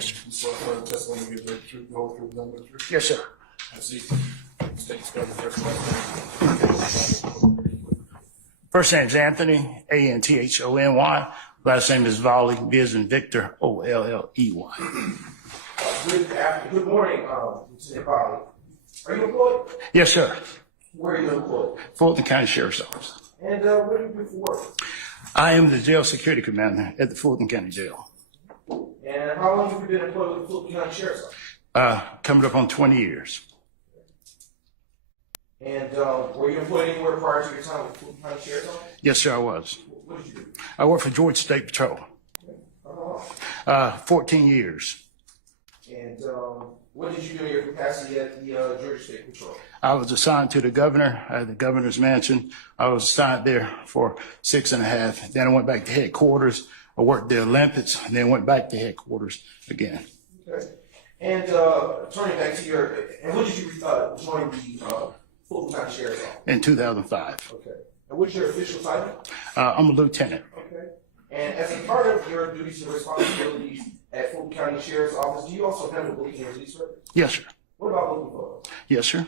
Yes, sir. You swear for the testimony you give the truth, the whole truth, nothing but the truth? Yes, sir. I see. State spell the first name. First name's Anthony, Anthony. Last name is Volley, V as in Victor, Olley. Good morning, Lieutenant Volley. Are you employed? Yes, sir. Where are you employed? Fulton County Sheriff's Office. And what do you do for work? I am the jail security commander at the Fulton County Jail. And how long have you been employed with the Fulton County Sheriff's Office? Coming up on 20 years. And were you employed anywhere prior to your time with the Fulton County Sheriff's Office? Yes, sir, I was. What did you do? I worked for Georgia State Patrol. How long? 14 years. And what did you do in your capacity at the Georgia State Patrol? I was assigned to the governor at the governor's mansion. I was assigned there for 6.5. Then I went back to headquarters. I worked the Olympics, and then went back to headquarters again. Okay. And turning back to your, and when did you join the Fulton County Sheriff's Office? In 2005. Okay. And what's your official title? I'm a lieutenant. Okay. And as a part of your duties and responsibilities at Fulton County Sheriff's Office, do you also handle booking and release records? Yes, sir. What about booking photos? Yes, sir.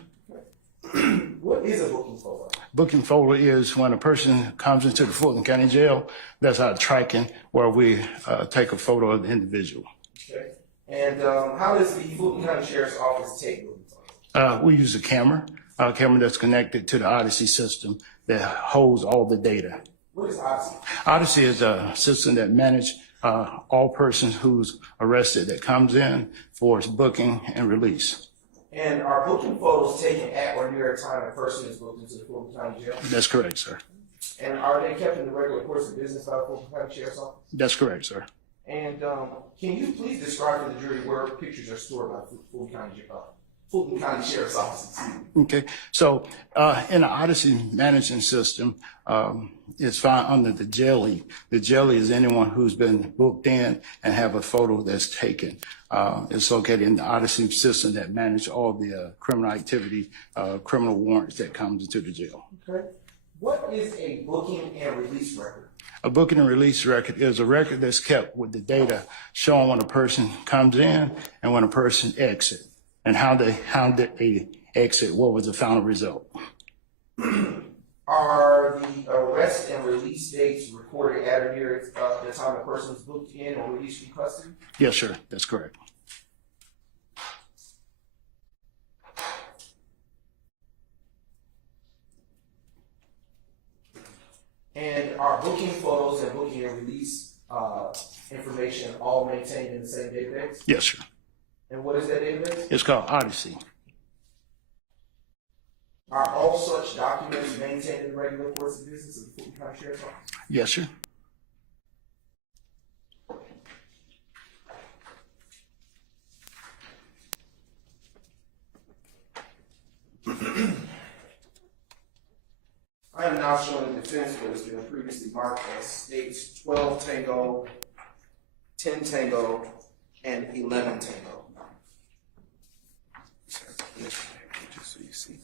What is a booking photo? Booking folder is when a person comes into the Fulton County Jail. That's our tracking, where we take a photo of the individual. Okay. And how does the Fulton County Sheriff's Office take booking photos? We use a camera that's connected to the Odyssey system that holds all the data. What is Odyssey? Odyssey is a system that manages all persons who's arrested that comes in for its booking and release. And are booking photos taken at or near a time a person is booked into the Fulton County Jail? That's correct, sir. And are they kept in the regular course of business by the Fulton County Sheriff's Office? That's correct, sir. And can you please describe for the jury where pictures are stored by Fulton County Sheriff's Office? Okay, so in the Odyssey management system, it's found under the jailee. The jailee is anyone who's been booked in and have a photo that's taken. It's located in the Odyssey system that manages all the criminal activity, criminal warrants that comes into the jail. Okay. What is a booking and release record? A booking and release record is a record that's kept with the data showing when a person comes in and when a person exits, and how they exit, what was the final result. Are the arrest and release dates recorded at or near the time a person is booked in or released from custody? Yes, sir, that's correct. And are booking photos and booking and release information all maintained in the same database? Yes, sir. And what is that database? It's called Odyssey. Are all such documents maintained in the regular course of business of the Fulton County Sheriff's Office? Yes, sir. I am now showing the defense what has been previously marked as states 12 Tango, 10 Tango, and 11 Tango. Just so you see.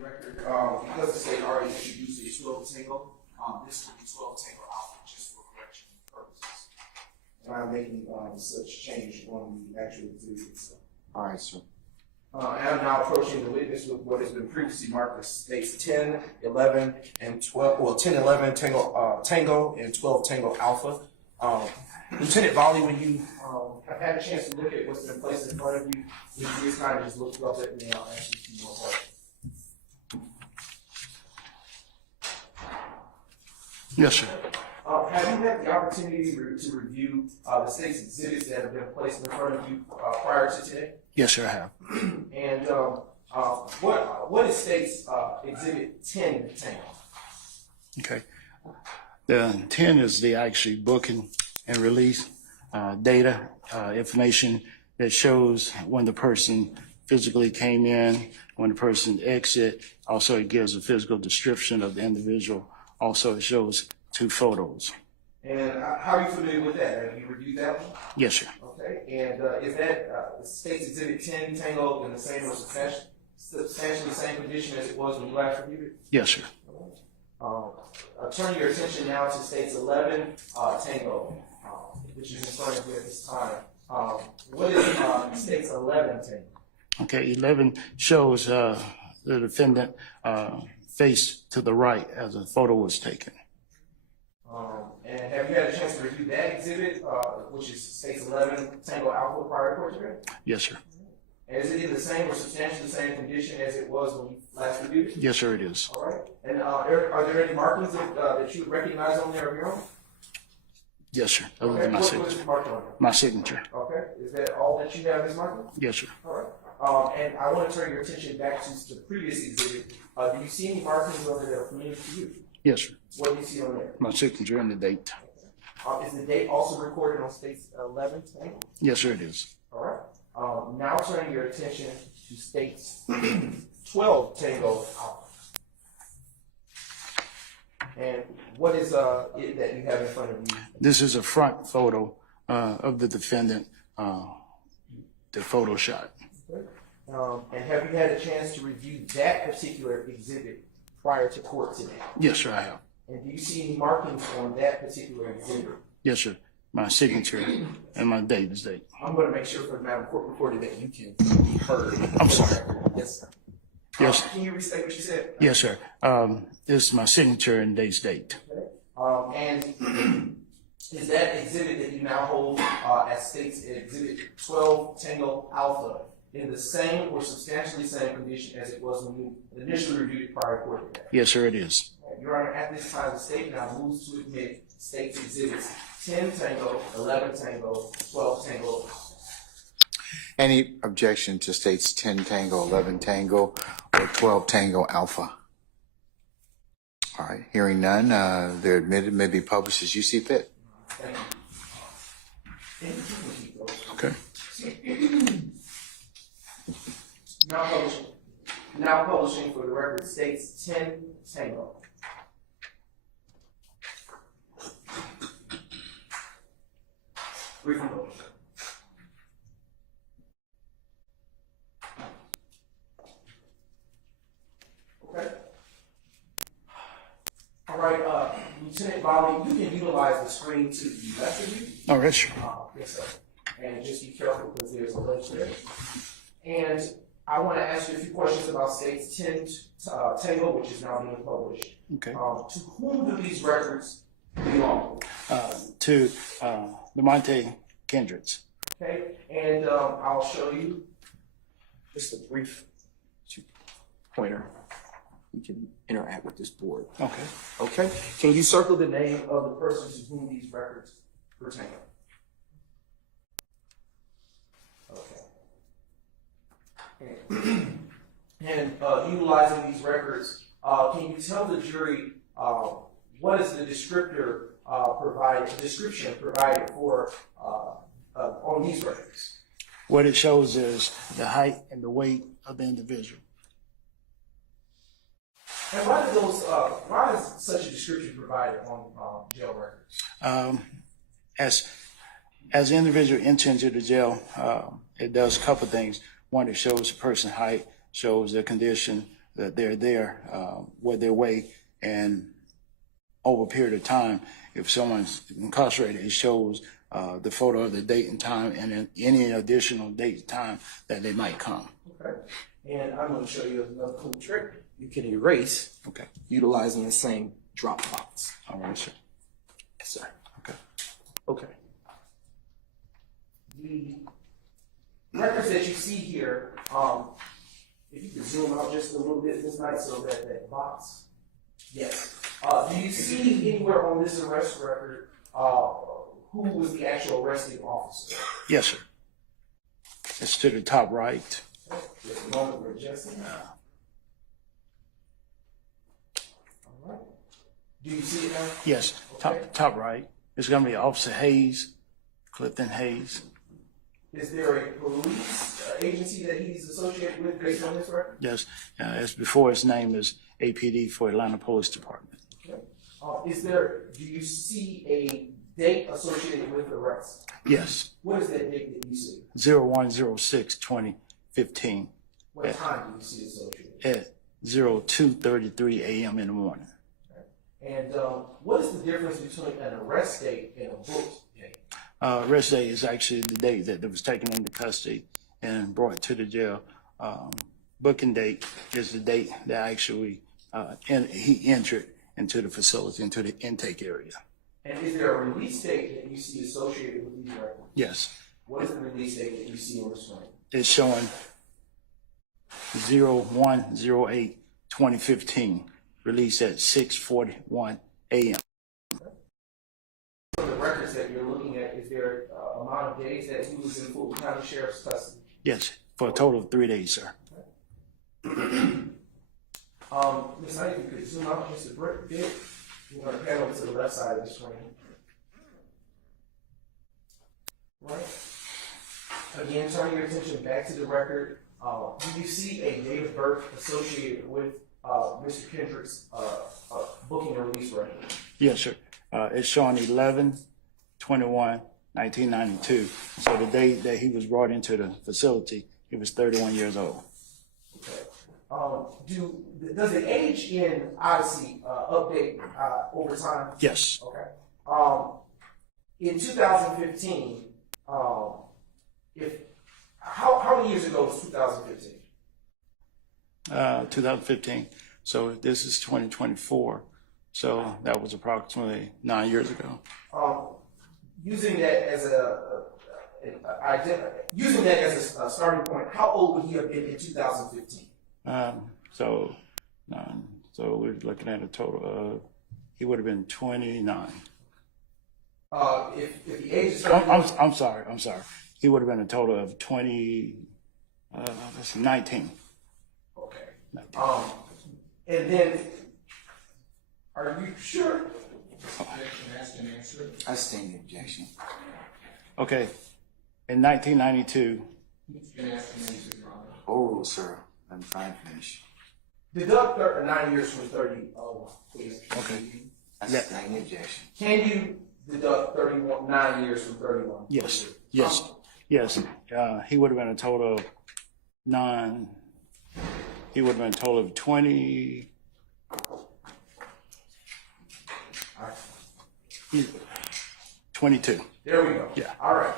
Record, because the state already introduced a 12 Tango, this will be 12 Tango Alpha just for correction purposes. And I'm making such change on the actual exhibit itself. All right, sir. And I'm now approaching the witness with what has been previously marked as states 10, 11, and 12, well, 10, 11 Tango, Tango, and 12 Tango Alpha. Lieutenant Volley, when you have had a chance to look at what's been placed in front of you, would you just kind of just look up at me and I'll ask you some more questions. Yes, sir. Have you had the opportunity to review the state's exhibits that have been placed in front of you prior to today? Yes, sir, I have. And what is state's exhibit 10 contain? Okay. The 10 is the actually booking and release data, information that shows when the person physically came in, when the person exit. Also, it gives a physical description of the individual. Also, it shows 2 photos. And how are you familiar with that? Have you reviewed that one? Yes, sir. Okay. And is that state's exhibit 10 Tango in the same or substantially the same condition as it was when you last reviewed it? Yes, sir. Turn your attention now to state's 11 Tango, which is in front of you at this time. What is state's 11 Tango? Okay, 11 shows the defendant face to the right as a photo was taken. And have you had a chance to review that exhibit, which is state's 11 Tango Alpha prior to court today? Yes, sir. And is it in the same or substantially the same condition as it was when you last reviewed it? Yes, sir, it is. All right. And are there any markings that you would recognize on there of your own? Yes, sir. That Okay. was my What is signature. marked on there? My signature. Okay. Is that all that you have as marking? Yes, sir. All right. And I want to turn your attention back to the previous exhibit. Do you see any markings on there that are familiar to you? Yes, sir. What do you see on there? My signature and the date. Is the date also recorded on state's 11th Tango? Yes, sir, it is. All right. Now turning your attention to state's 12 Tango Alpha. And what is it that you have in front of you? This is a front photo of the defendant, the photo shot. Okay. And have you had a chance to review that particular exhibit prior to court today? Yes, sir, I have. And do you see any markings on that particular exhibit? Yes, sir. My signature and my date is date. I'm going to make sure for the Madam Court reporter that you can be heard. I'm sorry. Yes, sir. Yes. Can you restate what you said? Yes, sir. This is my signature and date's date. Okay. And is that exhibit that you now hold as state's exhibit 12 Tango Alpha in the same or substantially same condition as it was when you initially reviewed it prior to court today? Yes, sir, it is. Your Honor, at this time, the state now moves to admit state's exhibits 10 Tango, 11 Tango, 12 Tango. Any objection to states 10 Tango, 11 Tango, or 12 Tango Alpha? All right, hearing none, they're admitted, may be published as you see fit. Thank you. And you can keep those. Okay. Now publishing for the record states 10 Tango. Brief vote. Okay. All right, Lieutenant Volley, you can utilize the screen to the left of you. All right, sure. Yes, sir. And just be careful because there's a link there. And I want to ask you a few questions about states 10 Tango, which is now being published. Okay. To whom do these records belong? To Deamonte Kendrick. Okay, and I'll show you just a brief pointer. You can interact with this board. Okay. Okay, can you circle the name of the person to whom these records pertain? Okay. And utilizing these records, can you tell the jury what is the description provided for on these records? What it shows is the height and the weight of the individual. And why is such a description provided on jail records? As the individual enters into the jail, it does a couple things. One, it shows the person's height, shows their condition, that they're there, what their weight, and over a period of time, if someone's incarcerated, it shows the photo of the date and time, and then any additional date and time that they might come. Okay. And I'm going to show you another cool trick. You can erase, Okay. utilizing the same drop box. All right, sir. Yes, sir. Okay. Okay. The records that you see here, if you could zoom out just a little bit this night so that box, yes. Do you see anywhere on this arrest record who was the actual arresting officer? Yes, sir. It's to the top right. Just a moment, we're adjusting. All right. Do you see it now? Yes, top right. It's going to be Officer Hayes, Clifton Hayes. Is there a police agency that he's associated with based on this record? Yes, it's before his name is APD for Atlanta Police Department. Okay. Do you see a date associated with the arrest? Yes, What is that date that you see? 01/06/2015 What time do you see associated? at 02:33 a.m. in the morning. And what is the difference between an arrest date and a booked date? Arrest date is actually the date that it was taken into custody and brought to the jail. Booking date is the date that actually he entered into the facility, into the intake area. And is there a release date that you see associated with these records? Yes, What is the release date that you see on the screen? it's showing 01/08/2015, released at 6:41 a.m. For the records that you're looking at, is there amount of days that he was in Fulton County Sheriff's custody? Yes, for a total of 3 days, sir. Ms. Knight, if you could zoom out just a bit. We're going to pan over to the left side of the screen. Right. Again, turning your attention back to the record, do you see a date of birth associated with Mr. Kendrick's booking and release record? Yes, sir. It's showing 11/21/1992. So the day that he was brought into the facility, he was 31 years old. Okay. Does the age in Odyssey update over time? Yes. Okay. In 2015, how many years ago was 2015? 2015. So this is 2024. So that was approximately 9 years ago. Using that as a starting point, how old would he have been in 2015? So we're looking at a total of, he would have been 29. If the age is I'm sorry. He would have been a total of 19. okay. And then, are you sure? I stand the objection. Okay. In 1992, Oh, sir, I'm trying to finish. Deduct 9 years from 30. Please. okay. I stand the objection. Can you deduct 9 years from 31? Yes. He would have been a total of 9. He would have been a total of 20. 22. There we go. Yeah. All right.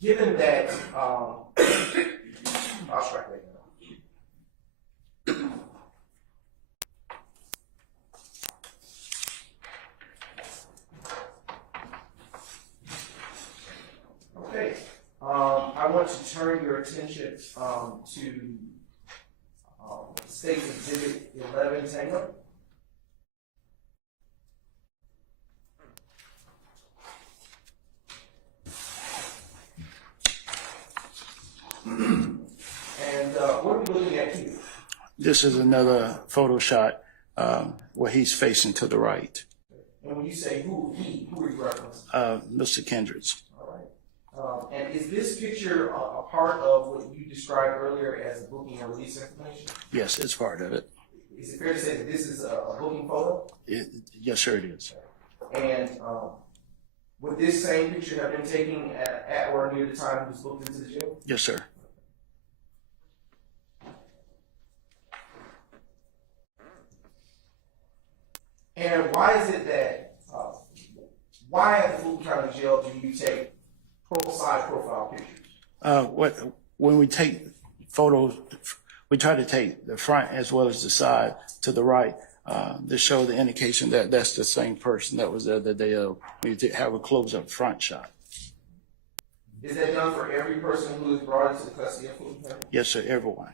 Given that, I'll strike that down. Okay. I want to turn your attention to State's Exhibit 11 Tango. And what are we looking at here? This is another photo shot where he's facing to the right. And when you say who are you referencing? Mr. Kendrick. All right. And is this picture a part of what you described earlier as a booking and release information? Yes, it's part of it. Is it fair to say that this is a booking photo? Yes, sir, it is. And would this same picture have been taken at or near the time he was booked into the jail? Yes, sir. And why is it that, why at the Fulton County Jail do you take side profile pictures? When we take photos, we try to take the front as well as the side to the right to show the indication that that's the same person that was there the day of. We have a close-up front shot. Is that done for every person who is brought into the custody of Fulton County? Yes, sir, everyone.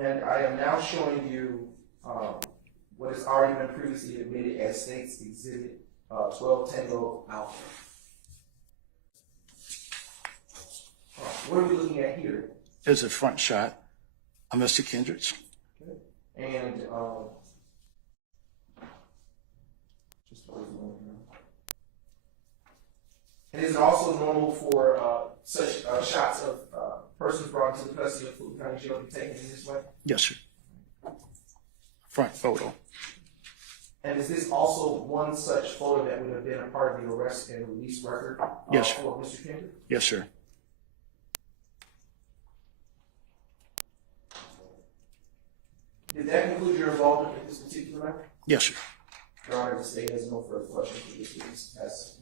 And I am now showing you what has already been previously admitted as State's Exhibit 12 Tango Alpha. What are we looking at here? There's a front shot of Mr. Kendrick. And just what is going on? And is it also normal for such shots of persons brought into the custody of Fulton County Jail to be taken in this way? Yes, sir. Front photo. And is this also one such photo that would have been a part of the arrest and release record Yes, sir. for Mr. Kendrick? Yes, sir. Did that conclude your involvement in this particular matter? Yes, sir. Your Honor, the state has no further questions for this witness.